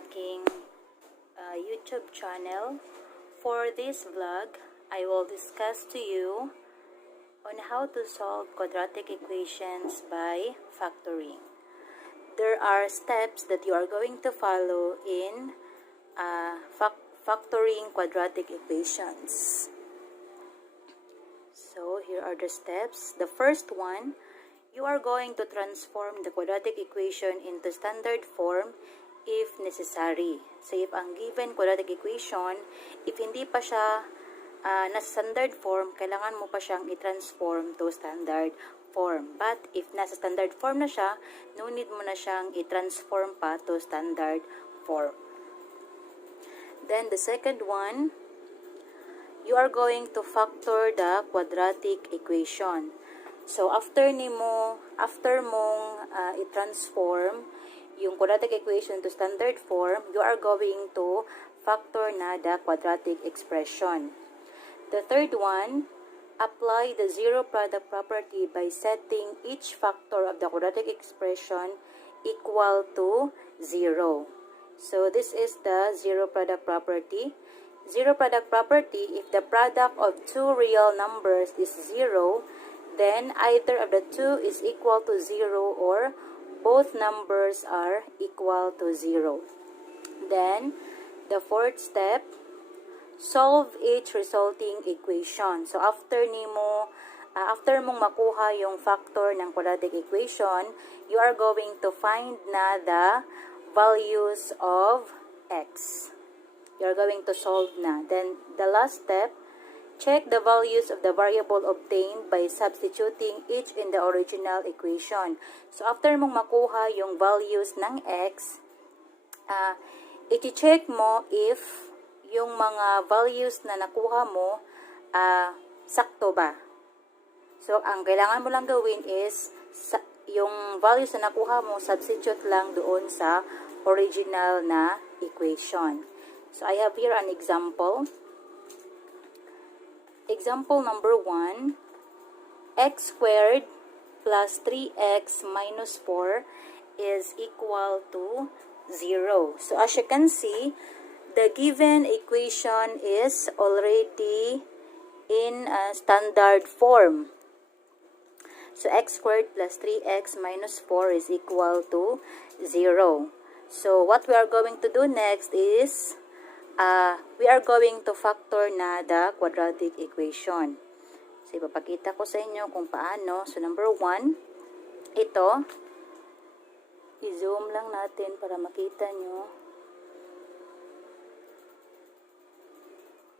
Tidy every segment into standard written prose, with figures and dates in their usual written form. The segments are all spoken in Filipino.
aking YouTube channel. For this vlog, I will discuss to you on how to solve quadratic equations by factoring. There are steps that you are going to follow in factoring quadratic equations. So here are the steps. The first one, you are going to transform the quadratic equation into standard form if necessary. So if ang given quadratic equation, if hindi pa siya nasa standard form, kailangan mo pa siyang i-transform to standard form. But if nasa standard form na siya, no need mo na siyang i-transform pa to standard form. Then the second one, you are going to factor the quadratic equation. So after mong i-transform yung quadratic equation to standard form, you are going to factor na the quadratic expression. The third one, apply the zero product property by setting each factor of the quadratic expression equal to 0. So this is the zero product property. Zero product property, if the product of two real numbers is 0, then either of the two is equal to 0 or both numbers are equal to 0. Then, the fourth step, solve each resulting equation. So, after mong makuha yung factor ng quadratic equation, you are going to find na the values of x. You are going to solve na. Then, the last step, check the values of the variable obtained by substituting each in the original equation. So, after mong makuha yung values ng x, i-check mo if yung mga values na nakuha mo, sakto ba? So, ang kailangan mo lang gawin is, yung values na nakuha mo, substitute lang doon sa original na equation. So, I have here an example. Example number 1, x squared plus 3x minus 4 is equal to 0. So as you can see, the given equation is already in a standard form. So x squared plus 3x minus 4 is equal to 0. So what we are going to do next is we are going to factor na the quadratic equation. So, ipapakita ko sa inyo kung paano. So, number 1, ito, i-zoom lang natin para makita nyo.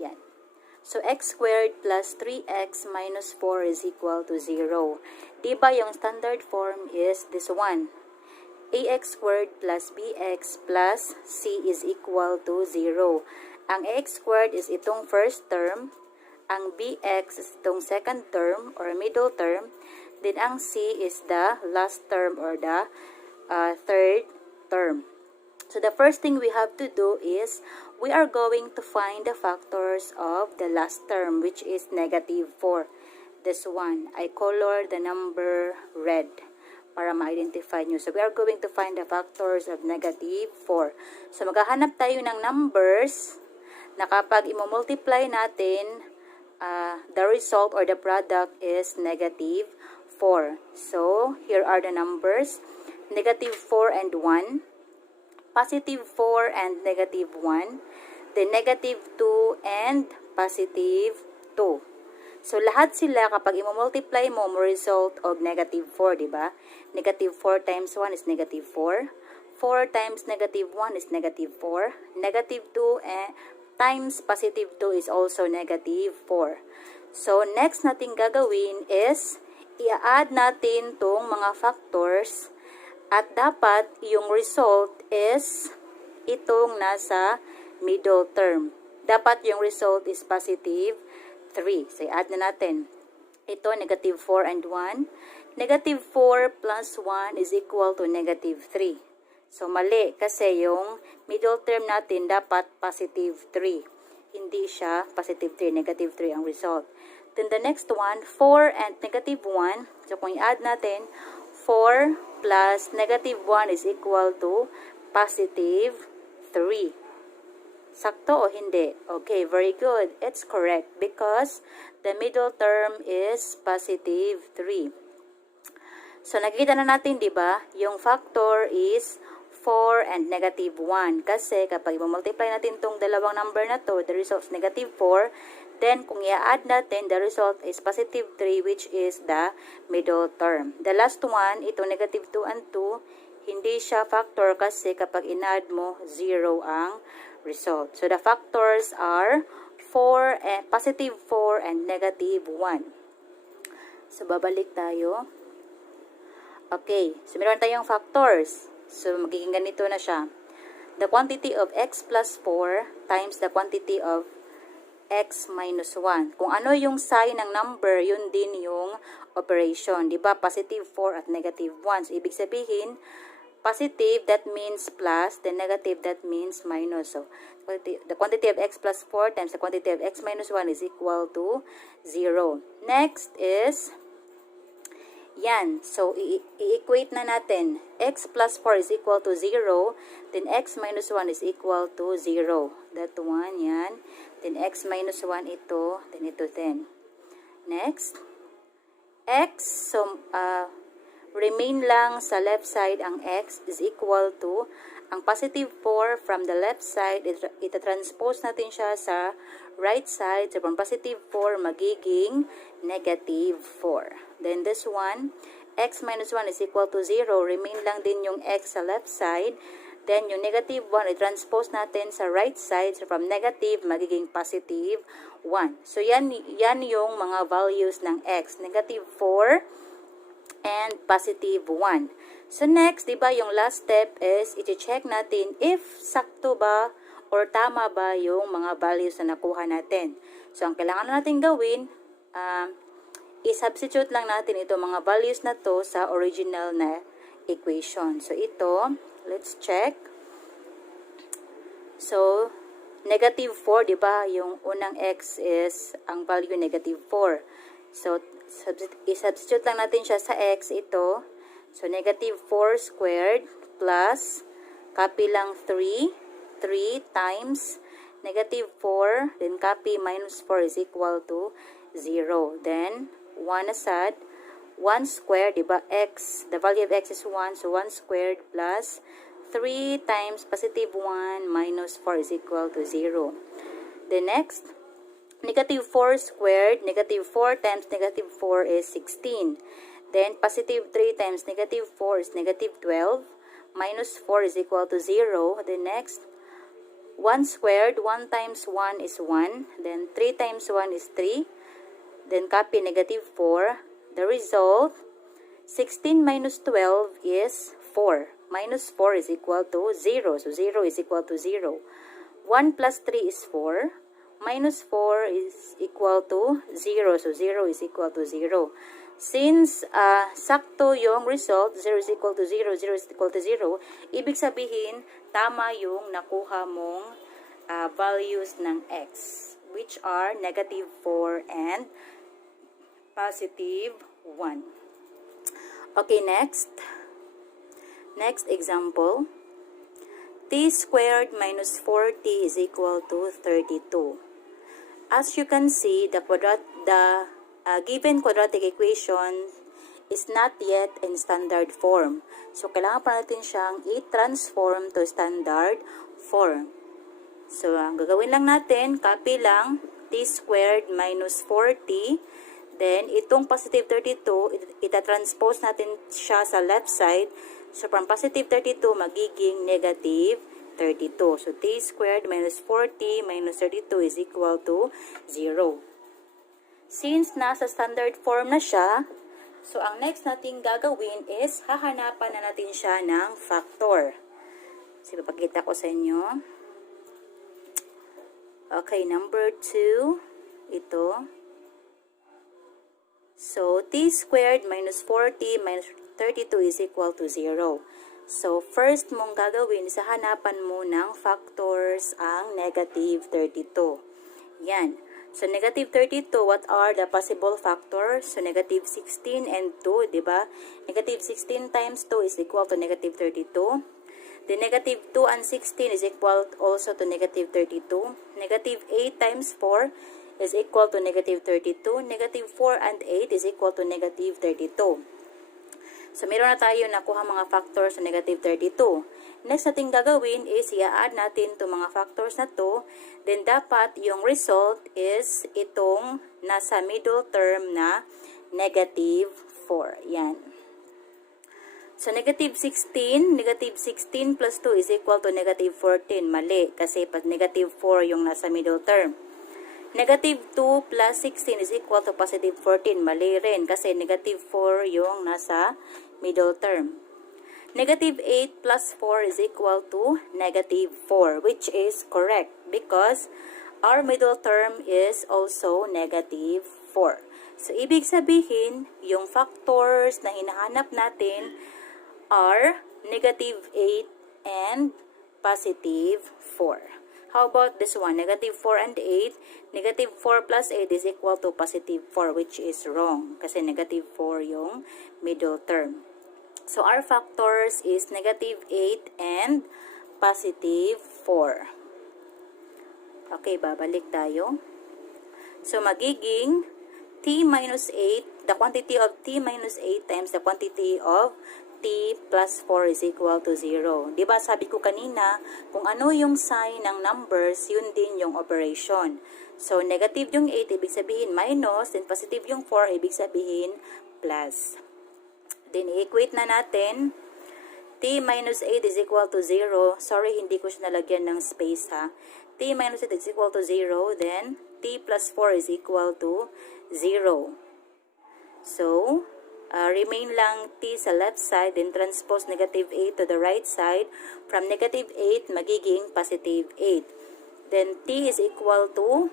Yan. So, x squared plus 3x minus 4 is equal to 0. Diba yung standard form is this one? ax squared plus bx plus c is equal to 0. Ang ax squared is itong first term, ang bx is itong second term or middle term, then ang c is the last term or the third term. So the first thing we have to do is we are going to find the factors of the last term, which is negative 4. This one, I color the number red para ma-identify nyo. So, we are going to find the factors of negative 4. So, maghahanap tayo ng numbers na kapag i-multiply natin, the result or the product is negative 4. So, here are the numbers. Negative 4 and 1. Positive 4 and negative 1. Then, negative 2 and positive 2. So, lahat sila, kapag i-multiply mo, result of negative 4, diba? Negative 4 times 1 is negative 4. 4 times negative 1 is negative 4. Negative 2 times positive 2 is also negative 4. So, next natin gagawin is, i-add natin tong mga factors at dapat yung result is itong nasa middle term. Dapat yung result is positive 3. So, i-add na natin. Ito, negative 4 and 1. Negative 4 plus 1 is equal to negative 3. So, mali. Kasi yung middle term natin dapat positive 3. Hindi siya positive 3. Negative 3 ang result. Then, the next one, 4 and negative 1. So, kung i-add natin, 4 plus negative 1 is equal to positive 3. Sakto o hindi? Okay, very good. It's correct because the middle term is positive 3. So, nakikita na natin, di ba? Yung factor is 4 and negative 1. Kasi kapag i-multiply natin itong dalawang number na to, the result is negative 4. Then, kung i-add natin, the result is positive 3, which is the middle term. The last one, itong negative 2 and 2, hindi siya factor kasi kapag in-add mo, 0 ang result. So, the factors are positive 4 and negative 1. So, babalik tayo. Okay, so meron tayong factors. So, magiging ganito na siya. The quantity of x plus 4 times the quantity of x minus 1. Kung ano yung sign ng number, yun din yung operation. Diba? Positive 4 at negative 1. So, ibig sabihin, positive, that means plus. Then negative, that means minus. So, the quantity of x plus 4 times the quantity of x minus 1 is equal to 0. Next is, yan. So, i-equate na natin. X plus 4 is equal to 0. Then, x minus 1 is equal to 0. That one, yan. Then, x minus 1 ito. Then, ito din. Next. X. So, remain lang sa left side ang x is equal to ang positive 4 from the left side. Ita-transpose natin siya sa right side. So, from positive 4, magiging negative 4. Then, this one, x minus 1 is equal to 0. Remain lang din yung x sa left side. Then, yung negative 1, i-transpose natin sa right side. So, from negative, magiging positive 1. So, yan yung mga values ng x. Negative 4 and positive 1. So, next, diba, yung last step is, i-check natin if sakto ba or tama ba yung mga values na nakuha natin. So, ang kailangan natin gawin, i-substitute lang natin ito mga values na to sa original na equation. So, ito, let's check. So, negative 4, diba? Yung unang x is, ang value negative 4. So, i-substitute lang natin siya sa x, ito. So, negative 4 squared plus, copy lang 3 times negative 4, then copy minus 4 is equal to 0. Then, 1 aside, 1 squared, diba? X, the value of x is 1, so 1 squared plus 3 times positive 1 minus 4 is equal to 0. The next, negative 4 squared, negative 4 times negative 4 is 16. Then, positive 3 times negative 4 is negative 12. Minus 4 is equal to 0. The next, 1 squared, 1 times 1 is 1. Then, 3 times 1 is 3. Then, copy negative 4. The result, 16 minus 12 is 4. Minus 4 is equal to 0. So, 0 is equal to 0. 1 plus 3 is 4. Minus 4 is equal to 0. So, 0 is equal to 0. Since sakto yung result, 0 is equal to 0, 0 is equal to 0, ibig sabihin, tama yung nakuha mong values ng x, which are negative 4 and positive 1. Okay, next. Next example. T squared minus 4t is equal to 32. As you can see, the given quadratic equation is not yet in standard form. So, kailangan pa natin siyang i-transform to standard form. So, ang gagawin lang natin, copy lang, t squared minus 4t. Then, itong positive 32, ita-transpose natin siya sa left side. So, from positive 32, magiging negative 32. So, t squared minus 4t minus 32 is equal to 0. Since nasa standard form na siya, so, ang next nating gagawin is, hahanapan na natin siya ng factor. So, ipapakita ko sa inyo. Okay, number 2, ito. So, t squared minus 4t minus 32 is equal to 0. So, first mong gagawin, sa hanapan mo ng factors ang negative 32. Yan. So, negative 32, what are the possible factors? So, negative 16 and 2, diba? Negative 16 times 2 is equal to negative 32. Then negative 2 and 16 is equal also to negative 32. Negative 8 times 4 is equal to negative 32. Negative 4 and 8 is equal to negative 32. So, meron na tayo nakuha mga factors sa negative 32. Next natin gagawin is i-add natin itong mga factors na to. Then, dapat yung result is itong nasa middle term na negative 4. Yan. So, negative 16 plus 2 is equal to negative 14. Mali, kasi negative 4 yung nasa middle term. Negative 2 plus 16 is equal to positive 14. Mali rin, kasi negative 4 yung nasa middle term. Negative 8 plus 4 is equal to negative 4, which is correct because our middle term is also negative 4. So, ibig sabihin, yung factors na hinahanap natin are negative 8 and positive 4. How about this one? Negative 4 and 8. Negative 4 plus 8 is equal to positive 4, which is wrong. Kasi negative 4 yung middle term. So, our factors is negative 8 and positive 4. Okay, babalik tayo. So, magiging t minus 8, the quantity of t minus 8 times the quantity of t plus 4 is equal to 0. Diba sabi ko kanina, kung ano yung sign ng numbers, yun din yung operation. So, negative yung 8, ibig sabihin minus, then positive yung 4, ibig sabihin plus. Then, i-equate na natin, t minus 8 is equal to 0. Sorry, hindi ko siya nalagyan ng space ha. T minus 8 is equal to 0, then t plus 4 is equal to 0. So, remain lang t sa left side, then transpose negative 8 to the right side. From negative 8, magiging positive 8. Then, t is equal to,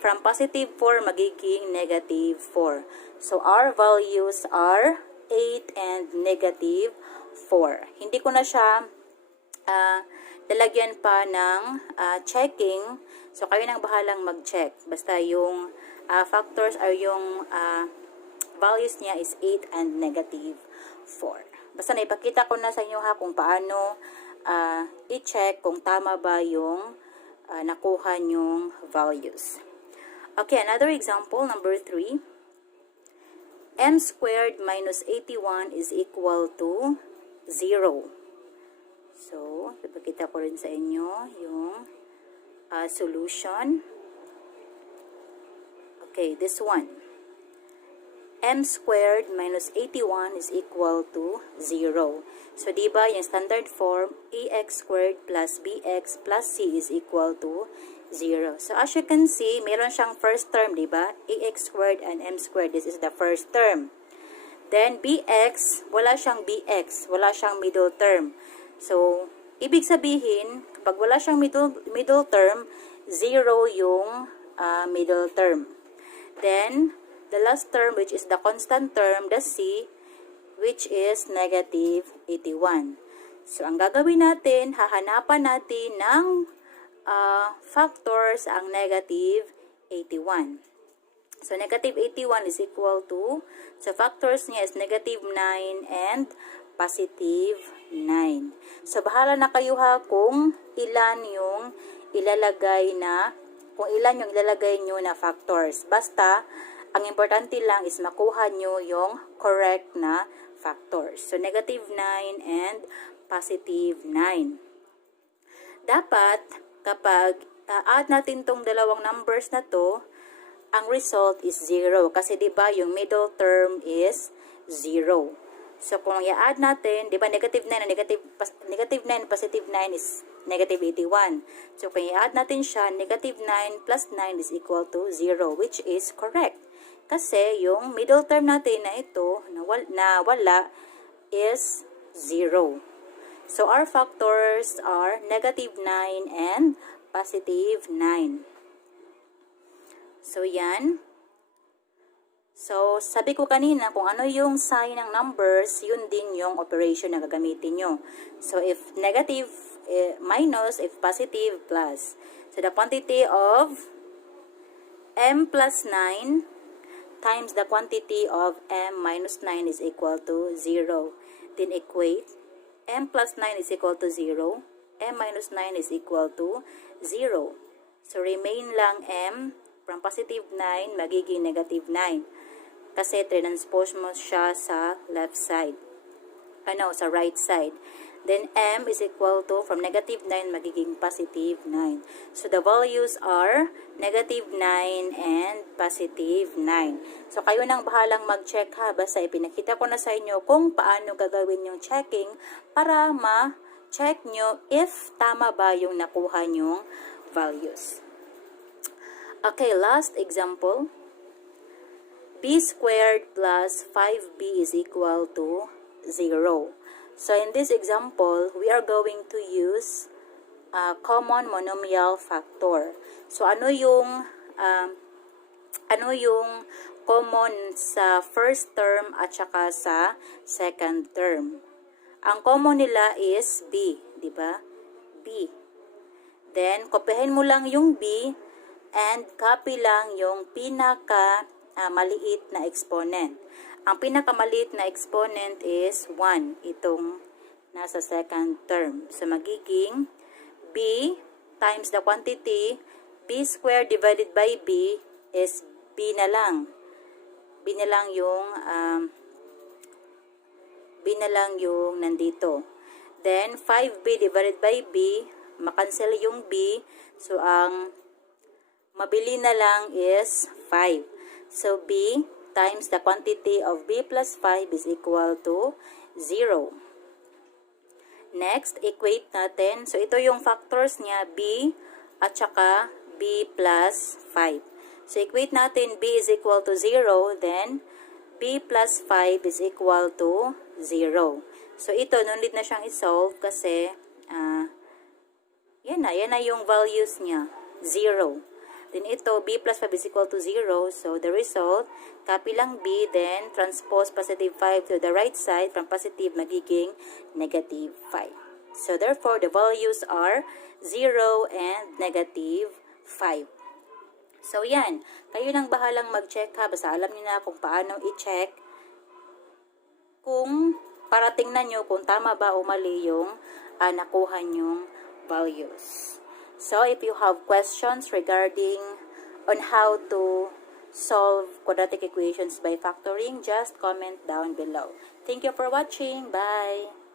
from positive 4, magiging negative 4. So, our values are 8 and negative 4. Hindi ko na siya lalagyan pa ng checking. So, kayo nang bahalang mag-check. Basta yung factors or yung values niya is 8 and negative 4. Basta naipakita ko na sa inyo ha kung paano i-check kung tama ba yung nakuha nyong values. Okay, another example, number 3. M squared minus 81 is equal to 0. So, ipakita ko rin sa inyo yung solution. Okay, this one. M squared minus 81 is equal to 0. So, diba yung standard form, ax squared plus bx plus c is equal to 0. So, as you can see, meron siyang first term, diba? Ax squared and m squared. This is the first term. Then, bx, wala siyang bx. Wala siyang middle term. So, ibig sabihin, kapag wala siyang middle term, 0 yung middle term. Then, the last term, which is the constant term, the c, which is negative 81. So, ang gagawin natin, hahanapan natin ng factors ang negative 81. So, negative 81 is equal to, so factors niya is negative 9 and positive 9. So, bahala na kayo ha kung ilan yung ilalagay nyo na factors. Basta, ang importante lang is makuha nyo yung correct na factors. So, negative 9 and positive 9. Dapat, kapag add natin tong dalawang numbers na to, ang result is 0. Kasi diba yung middle term is 0. So, kung i-add natin, diba negative 9 and negative 9 positive 9 is negative 81. So, kung i-add natin siya, negative 9 plus 9 is equal to 0, which is correct. Kasi yung middle term natin na ito, na wala, is 0. So, our factors are negative 9 and positive 9. So, yan. So, sabi ko kanina, kung ano yung sign ng numbers, yun din yung operation na gagamitin nyo. So, if negative, minus, if positive, plus. So, the quantity of m plus 9 times the quantity of m minus 9 is equal to 0. Then, equate. m plus 9 is equal to 0. M minus 9 is equal to 0. So, remain lang m from positive 9 magiging negative 9. Kasi transpose mo siya sa left side. Sa right side. Then, m is equal to, from negative 9 magiging positive 9. So, the values are negative 9 and positive 9. So, kayo nang bahalang mag-check ha. Basta ipinakita ko na sa inyo kung paano gagawin yung checking para ma-check nyo if tama ba yung nakuha nyong values. Okay, last example. B squared plus 5b is equal to 0. So, in this example, we are going to use common monomial factor. So, ano yung common sa first term at saka sa second term? Ang common nila is b, di ba? B. Then, kopyahin mo lang yung b and copy lang yung pinaka maliit na exponent. Ang pinakamaliit na exponent is 1, itong nasa second term. So, magiging b times the quantity, b squared divided by b is b na lang. B na lang yung nandito. Then, 5b divided by b, makancel yung b. So, ang mabili na lang is 5. So, b times the quantity of b plus 5 is equal to 0. Next, equate natin. So, ito yung factors niya, b at saka b plus 5. So, equate natin b is equal to 0, then b plus 5 is equal to 0. So, ito, no need na siyang isolve kasi yan na yung values niya, 0. Then ito, b plus 5 is equal to 0. So, the result, copy lang b, then transpose positive 5 to the right side. From positive, magiging negative 5. So, therefore, the values are 0 and negative 5. So, yan. Kayo nang bahalang mag-check ha. Basta alam niyo na kung paano i-check. Kung para tingnan nyo kung tama ba o mali yung nakuha nyong values. So, if you have questions regarding on how to solve quadratic equations by factoring, just comment down below. Thank you for watching. Bye!